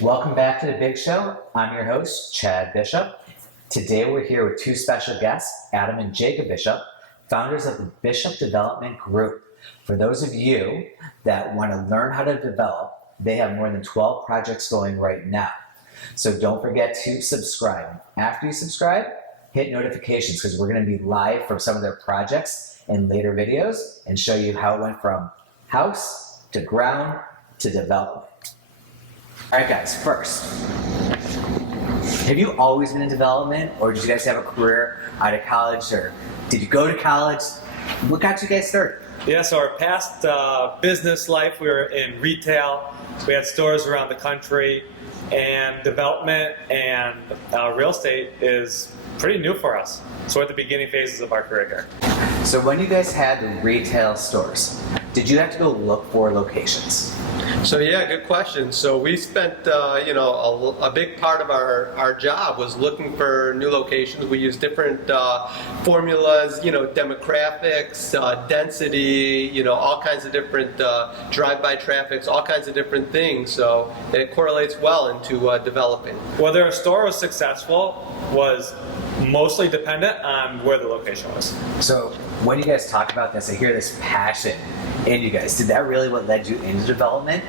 Welcome back to The Big Show. I'm your host, Chad Bishop. Today we're here with two special guests, Adam and Jacob Bishop, founders of the Bishop Development Group. For those of you that want to learn how to develop, they have more than 12 projects going right now. So don't forget to subscribe. After you subscribe, hit notifications because we're going to be live from some of their projects in later videos and show you how it went from house to ground to development. All right, guys, first, have you always been in development, or did you guys have a career out of college, or did you go to college? What got you guys started? Yeah, so our past business life, we were in retail. We had stores around the country, and development and real estate is pretty new for us. So we're at the beginning phases of our career here. So when you guys had the retail stores, did you have to go look for locations? So yeah, good question. So we spent, a big part of our job was looking for new locations. We used different formulas, demographics, density, all kinds of different drive-by traffics, all kinds of different things. So it correlates well into developing. Whether a store was successful was mostly dependent on where the location was. So when you guys talk about this, I hear this passion in you guys. Did that really what led you into development?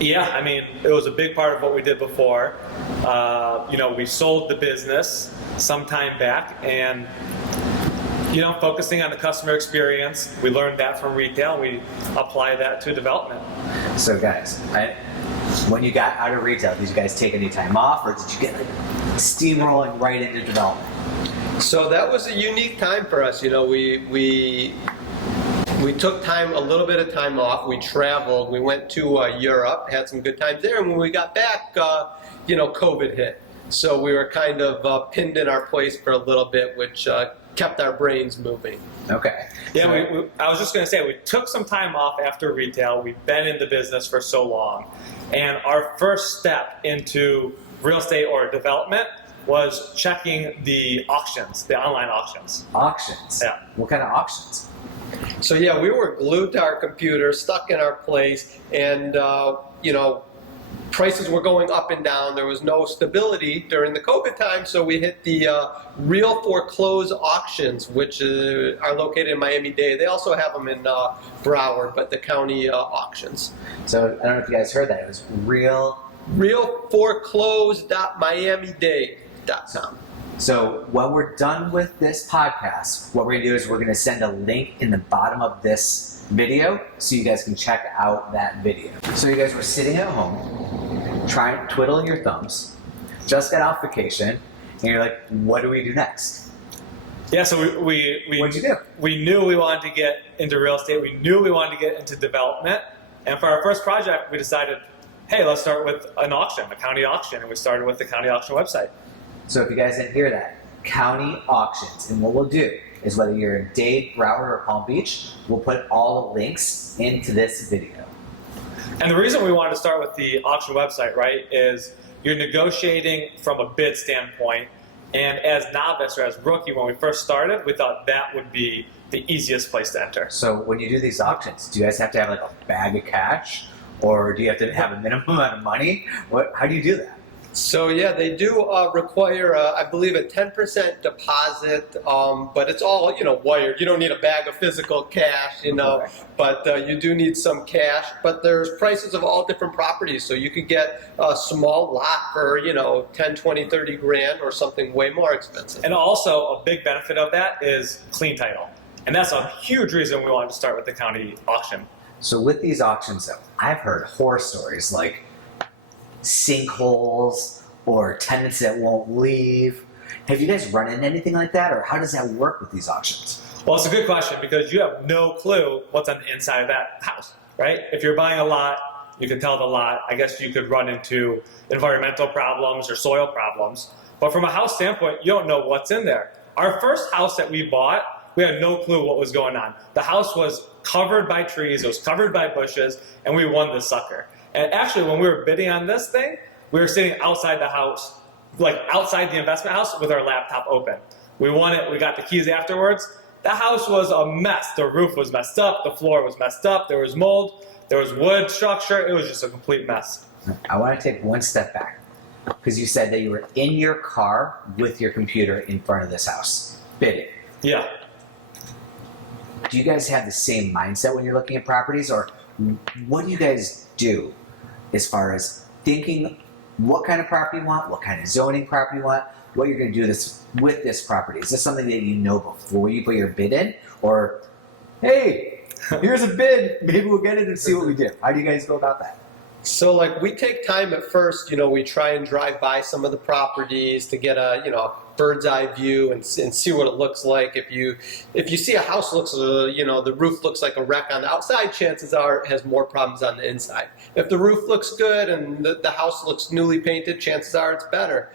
Yeah, I mean, it was a big part of what we did before. We sold the business some time back, and focusing on the customer experience, we learned that from retail. We apply that to development. So guys, when you got out of retail, did you guys take any time off, or did you get steamrolling right into development? So that was a unique time for us. We took a little bit of time off. We traveled. We went to Europe, had some good times there, and when we got back, COVID hit. So we were kind of pinned in our place for a little bit, which kept our brains moving. Okay. Yeah, I was just going to say, we took some time off after retail. We've been in the business for so long. And our first step into real estate or development was checking the auctions, the online auctions. Auctions? Yeah. What kind of auctions? So yeah, we were glued to our computer, stuck in our place, and prices were going up and down. There was no stability during the COVID time, so we hit the real foreclosed auctions, which are located in Miami-Dade. They also have them in Broward, but the county auctions. So I don't know if you guys heard that. It was realforeclosed.miamidade.com. So when we're done with this podcast, what we're going to do is we're going to send a link in the bottom of this video so you guys can check out that video. So you guys were sitting at home, twiddling your thumbs, just got off vacation, and you're like, what do we do next? Yeah, so we What'd you do? We knew we wanted to get into real estate. We knew we wanted to get into development. And for our first project, we decided, hey, let's start with an auction, a county auction. And we started with the county auction website. So if you guys didn't hear that, county auctions. And what we'll do is whether you're in Dade, Broward, or Palm Beach, we'll put all the links into this video. And the reason we wanted to start with the auction website, right, is you're negotiating from a bid standpoint. And as novice or as rookie, when we first started, we thought that would be the easiest place to enter. So when you do these auctions, do you guys have to have like a bag of cash? Or do you have to have a minimum amount of money? How do you do that? So yeah, they do require, I believe, a 10% deposit, but it's all, wired. You don't need a bag of physical cash, Okay. but you do need some cash. But there's prices of all different properties. So you could get a small lot for, 10, 20, 30 grand or something way more expensive. And also a big benefit of that is clean title. And that's a huge reason we wanted to start with the county auction. So with these auctions, though, I've heard horror stories like sinkholes or tenants that won't leave. Have you guys run into anything like that, or how does that work with these auctions? Well, it's a good question because you have no clue what's on the inside of that house, right? If you're buying a lot, you can tell the lot. I guess you could run into environmental problems or soil problems. But from a house standpoint, you don't know what's in there. Our first house that we bought, we had no clue what was going on. The house was covered by trees, it was covered by bushes, and we won this sucker. And actually, when we were bidding on this thing, we were sitting outside the house, like outside the investment house with our laptop open. We won it, we got the keys afterwards. The house was a mess. The roof was messed up, the floor was messed up, there was mold, there was wood structure, it was just a complete mess. I want to take one step back because you said that you were in your car with your computer in front of this house, bidding. Yeah. Do you guys have the same mindset when you're looking at properties, or what do you guys do as far as thinking what kind of property you want, what kind of zoning property you want, what you're going to do with this property? Is this something that you know before you put your bid in, or hey, here's a bid, maybe we'll get it and see what we do? How do you guys go about that? So like we take time at first, we try and drive by some of the properties to get a, bird's eye view and see what it looks like. If you see a house looks, the roof looks like a wreck on the outside, chances are it has more problems on the inside. If the roof looks good and the house looks newly painted, chances are it's better.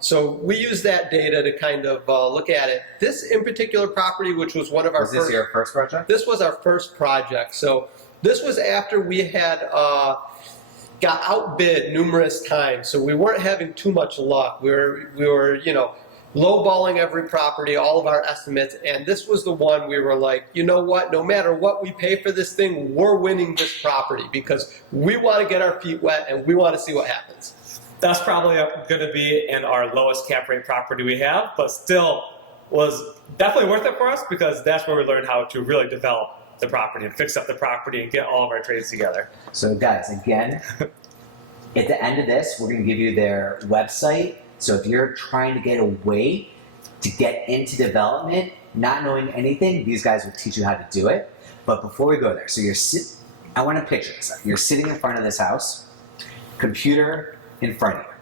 So we use that data to kind of look at it. This in particular property, which was one of our Was this your first project? This was our first project. So this was after we had got outbid numerous times, so we weren't having too much luck. We were lowballing every property, all of our estimates, and this was the one we were like, you know what? No matter what we pay for this thing, we're winning this property because we want to get our feet wet and we want to see what happens. That's probably going to be in our lowest cap rate property we have, but still was definitely worth it for us because that's where we learned how to really develop the property and fix up the property and get all of our trades together. So guys, again, at the end of this, we're going to give you their website. So if you're trying to get a way to get into development, not knowing anything, these guys will teach you how to do it. But before we go there, so I want to picture this. You're sitting in front of this house, computer in front of you.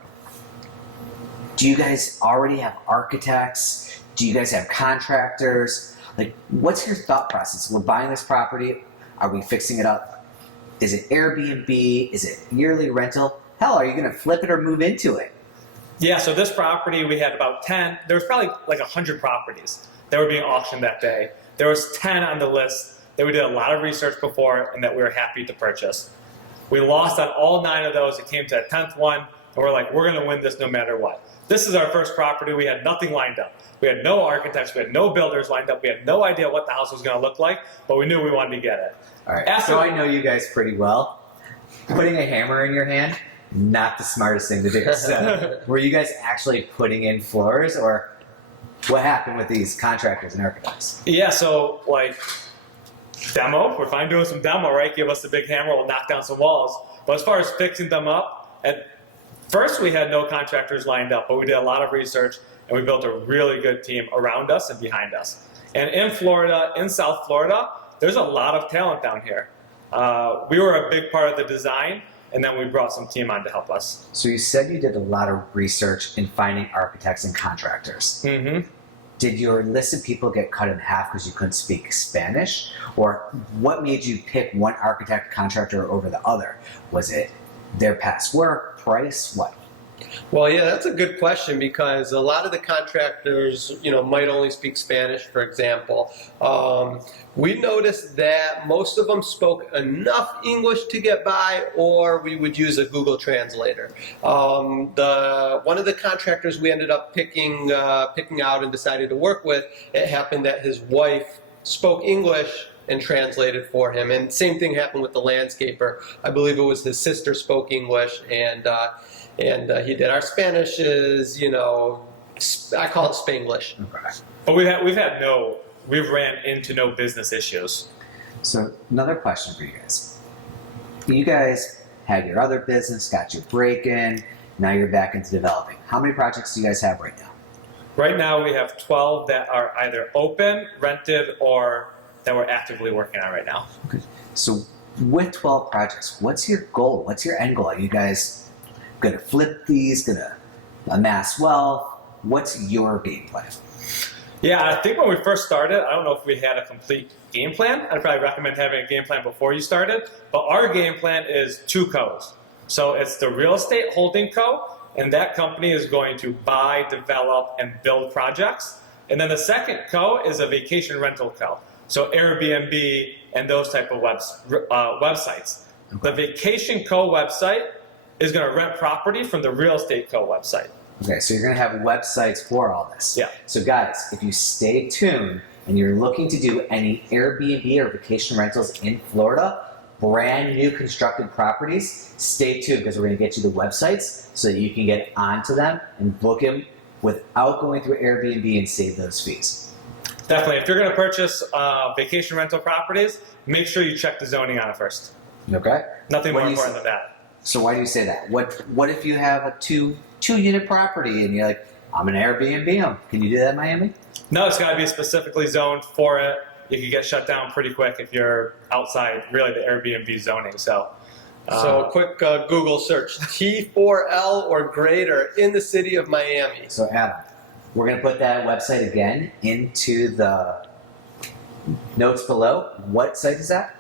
Do you guys already have architects? Do you guys have contractors? Like, what's your thought process? We're buying this property. Are we fixing it up? Is it Airbnb? Is it yearly rental? Hell, are you going to flip it or move into it? Yeah, so this property, we had about 10. There was probably like 100 properties that were being auctioned that day. There was 10 on the list that we did a lot of research before and that we were happy to purchase. We lost on all 9 of those. It came to a 10th one, and we're like, we're going to win this no matter what. This is our first property. We had nothing lined up. We had no architects. We had no builders lined up. We had no idea what the house was going to look like, but we knew we wanted to get it. All right, so I know you guys pretty well. Putting a hammer in your hand, not the smartest thing to do. So were you guys actually putting in floors, or what happened with these contractors and architects? Yeah, so like demo, we're fine doing some demo, right? Give us the big hammer, we'll knock down some walls. But as far as fixing them up, at first we had no contractors lined up, but we did a lot of research and we built a really good team around us and behind us. And in Florida, in South Florida, there's a lot of talent down here. We were a big part of the design, and then we brought some team on to help us. So you said you did a lot of research in finding architects and contractors. Mm-hmm. Did your list of people get cut in half because you couldn't speak Spanish? Or what made you pick one architect contractor over the other? Was it their past work, price, what? Well, yeah, that's a good question because a lot of the contractors, might only speak Spanish, for example. We noticed that most of them spoke enough English to get by, or we would use a Google translator. One of the contractors we ended up picking out and decided to work with, it happened that his wife spoke English and translated for him. And same thing happened with the landscaper. I believe it was his sister spoke English, and he did. Our Spanish is, I call it Spanglish. Okay. But we've ran into no business issues. So another question for you guys. You guys had your other business, got your break in, now you're back into developing. How many projects do you guys have right now? Right now we have 12 that are either open, rented, or that we're actively working on right now. Okay. So with 12 projects, what's your goal? What's your end goal? Are you guys gonna flip these, gonna amass wealth? What's your game plan? Yeah, I think when we first started, I don't know if we had a complete game plan. I'd probably recommend having a game plan before you started. But our game plan is 2 co's. So it's the real estate holding co, and that company is going to buy, develop, and build projects. And then the second co is a vacation rental co. So Airbnb and those type of websites. Okay. The vacation co website is going to rent property from the real estate co website. Okay, so you're going to have websites for all this. Yeah. So guys, if you stay tuned and you're looking to do any Airbnb or vacation rentals in Florida, brand new constructed properties, stay tuned because we're going to get you the websites so that you can get onto them and book them without going through Airbnb and save those fees. Definitely. If you're going to purchase vacation rental properties, make sure you check the zoning on it first. Okay. Nothing more When you important say- than that. So why do you say that? What if you have a two unit property and you're like, I'm an Airbnb 'em. Can you do that in Miami? No, it's got to be specifically zoned for it. You could get shut down pretty quick if you're outside really the Airbnb zoning. So So a quick Google search, T4L or greater in the city of Miami. So Adam, we're going to put that website again into the notes below. What site is that?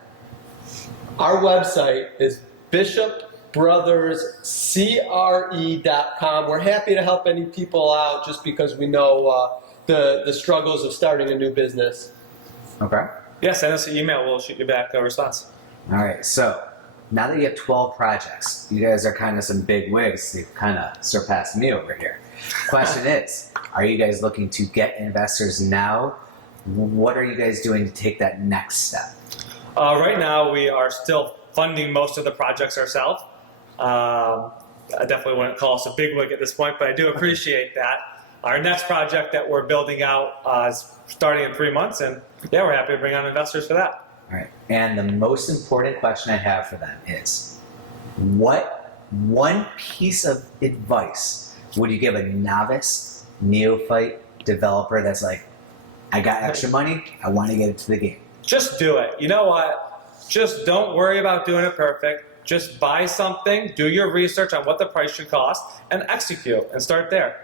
Our website is bishopbrotherscre.com. We're happy to help any people out just because we know the struggles of starting a new business. Okay. yeah, send us an email. We'll shoot you back a response. All right. So now that you have 12 projects, you guys are kind of some big wigs. You've kind of surpassed me over here. Question is, are you guys looking to get investors now? What are you guys doing to take that next step? Right now, we are still funding most of the projects ourselves. I definitely wouldn't call us a bigwig at this point, but I do appreciate that. Our next project that we're building out is starting in 3 months, and yeah, we're happy to bring on investors for that. All right. And the most important question I have for them is, what one piece of advice would you give a novice, neophyte developer that's like, I got extra money, I want to get into the game? Just do it. You know what? Just don't worry about doing it perfect. Just buy something, do your research on what the price should cost, and execute, and start there.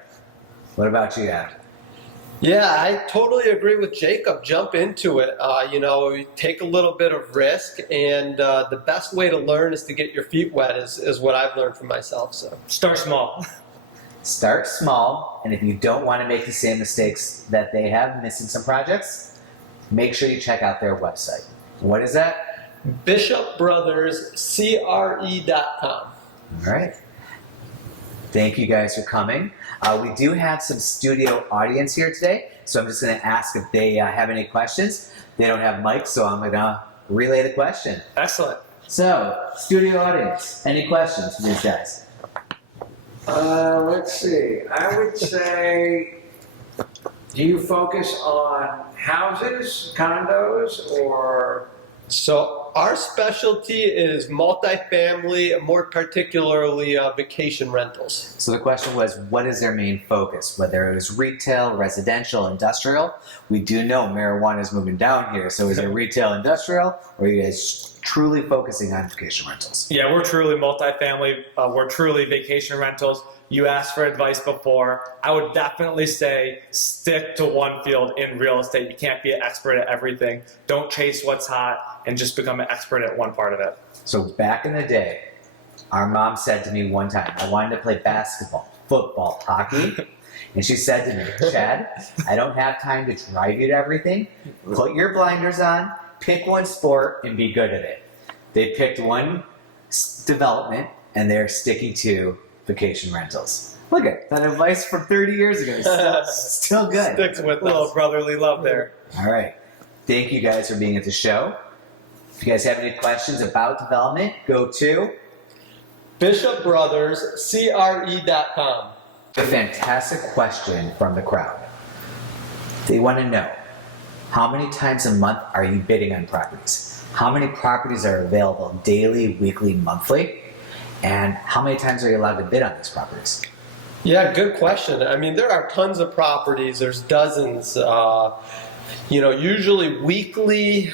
What about you, Adam? Yeah, I totally agree with Jacob. Jump into it. Take a little bit of risk, and the best way to learn is to get your feet wet, is what I've learned from myself. So Start small. Start small, and if you don't want to make the same mistakes that they have missing some projects, make sure you check out their website. What is that? bishopbrotherscre.com. All right. Thank you guys for coming. We do have some studio audience here today, so I'm just going to ask if they have any questions. They don't have mics, so I'm going to relay the question. Excellent. So, studio audience, any questions for these guys? Let's see. I would say, do you focus on houses, condos, or? So our specialty is multifamily, more particularly vacation rentals. So the question was, what is their main focus? Whether it was retail, residential, industrial. We do know marijuana is moving down here, so is it retail, industrial, or are you guys truly focusing on vacation rentals? Yeah, we're truly multifamily. We're truly vacation rentals. You asked for advice before. I would definitely say stick to one field in real estate. You can't be an expert at everything. Don't chase what's hot and just become an expert at one part of it. So back in the day, our mom said to me one time, I wanted to play basketball, football, hockey. And she said to me, Chad, I don't have time to drive you to everything. Put your blinders on, pick one sport, and be good at it. They picked one development, and they're sticking to vacation rentals. Look at that advice from 30 years ago. Still good. Sticks with A little us. brotherly love there. All right. Thank you guys for being at the show. If you guys have any questions about development, go to bishopbrotherscre.com. a fantastic question from the crowd. They want to know, how many times a month are you bidding on properties? How many properties are available daily, weekly, monthly? And how many times are you allowed to bid on these properties? Yeah, good question. I mean, there are tons of properties. There's dozens. Usually weekly,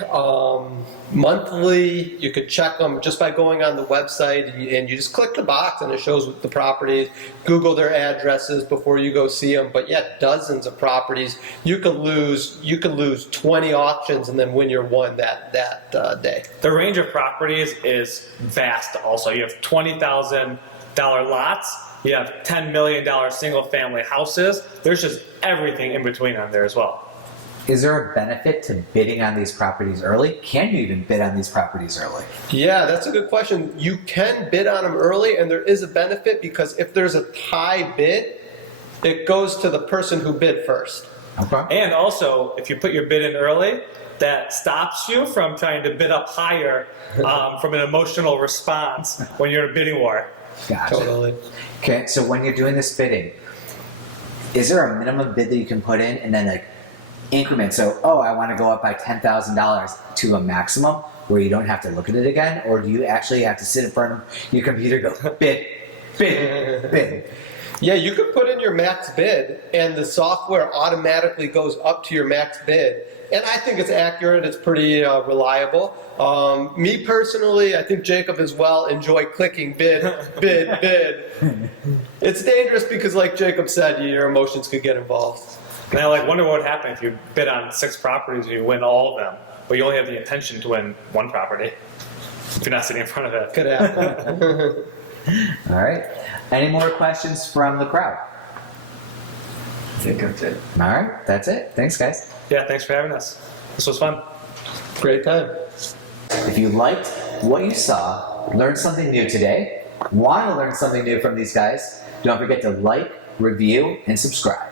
monthly. You could check them just by going on the website, and you just click the box, and it shows the properties. Google their addresses before you go see them. But yeah, dozens of properties. You could lose 20 auctions and then win your one that day. The range of properties is vast also. You have $20,000 lots. You have $10 million single family houses. There's just everything in between on there as well. Is there a benefit to bidding on these properties early? Can you even bid on these properties early? Yeah, that's a good question. You can bid on them early, and there is a benefit because if there's a tie bid, it goes to the person who bid first. Okay. And also, if you put your bid in early, that stops you from trying to bid up higher from an emotional response when you're in a bidding war. Gotcha. Totally. Okay, so when you're doing this bidding, is there a minimum bid that you can put in and then like increment? So, oh, I want to go up by $10,000 to a maximum where you don't have to look at it again? Or do you actually have to sit in front of your computer and go, bid, bid, bid? Yeah, you could put in your max bid, and the software automatically goes up to your max bid. And I think it's accurate. It's pretty reliable. Me personally, I think Jacob as well, enjoy clicking bid, bid, bid. It's dangerous because, like Jacob said, your emotions could get involved. And I wonder what would happen if you bid on 6 properties and you win all of them, but you only have the intention to win 1 property if you're not sitting in front of it. Could happen. All right. Any more questions from the crowd? I think that's it. All right, that's it. Thanks, guys. Yeah, thanks for having us. This was fun. Great time. If you liked what you saw, learned something new today, want to learn something new from these guys, don't forget to like, review, and subscribe.